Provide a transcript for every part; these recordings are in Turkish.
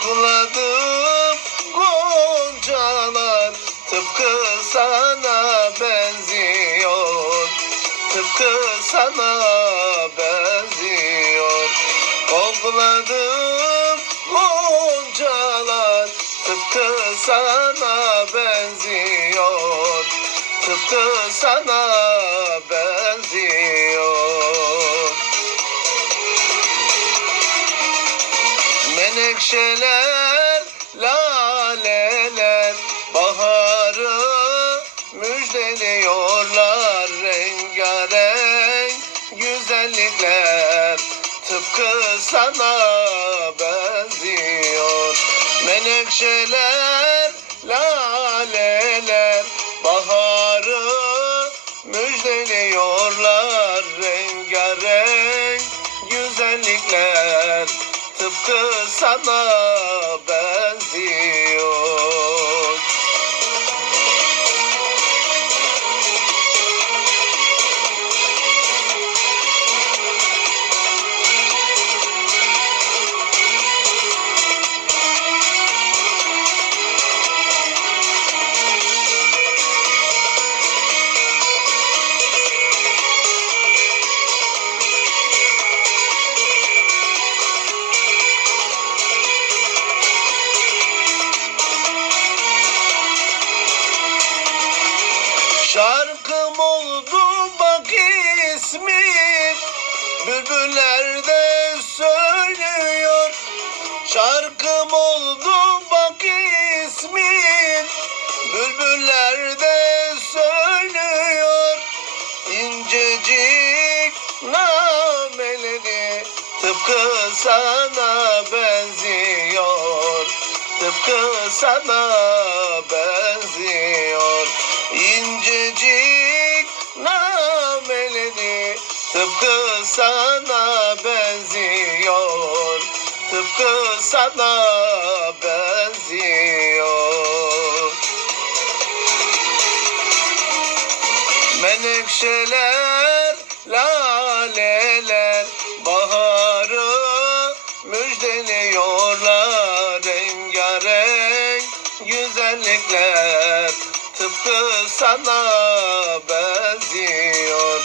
kokladım goncalar Tıpkı sana benziyor. Tıpkı sana benziyor. Kokladım goncalar Tıpkı sana benziyor. Tıpkı sana Menekşeler, laleler Baharı müjdeliyorlar Rengarenk güzellikler. Tıpkı sana benziyor. Menekşeler, laleler Baharı müjdeliyorlar Rengarenk güzellikler tıpkı sana benziyor. Şarkım oldu bak ismin. Bülbüller de söylüyor. Şarkım oldu bak ismin. Bülbüller de söylüyor. İncecik nameleri Tıpkı sana benziyor. Tıpkı sana benziyor İncecik nameleri Tıpkı sana benziyor. Tıpkı sana benziyor. Menekşeler, laleler Baharı müjdeliyorlar. Rengarenk güzellikler Tıpkı sana benziyor.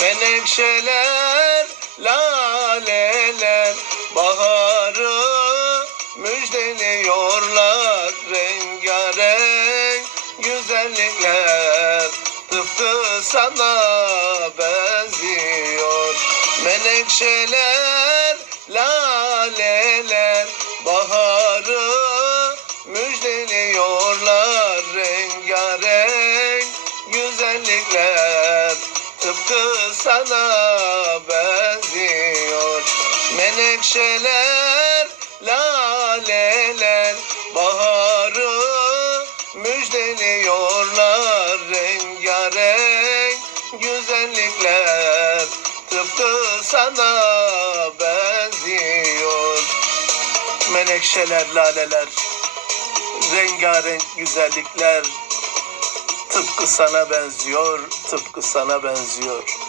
Menekşeler, laleler Baharı müjdeliyorlar. Rengarenk güzellikler Tıpkı sana benziyor. Menekşeler, laleler güzellikler Tıpkı sana benziyor. Menekşeler, laleler Baharı müjdeliyorlar. Rengarenk güzellikler Tıpkı sana benziyor. Menekşeler, laleler Rengarenk güzellikler Tıpkı sana benziyor, tıpkı sana benziyor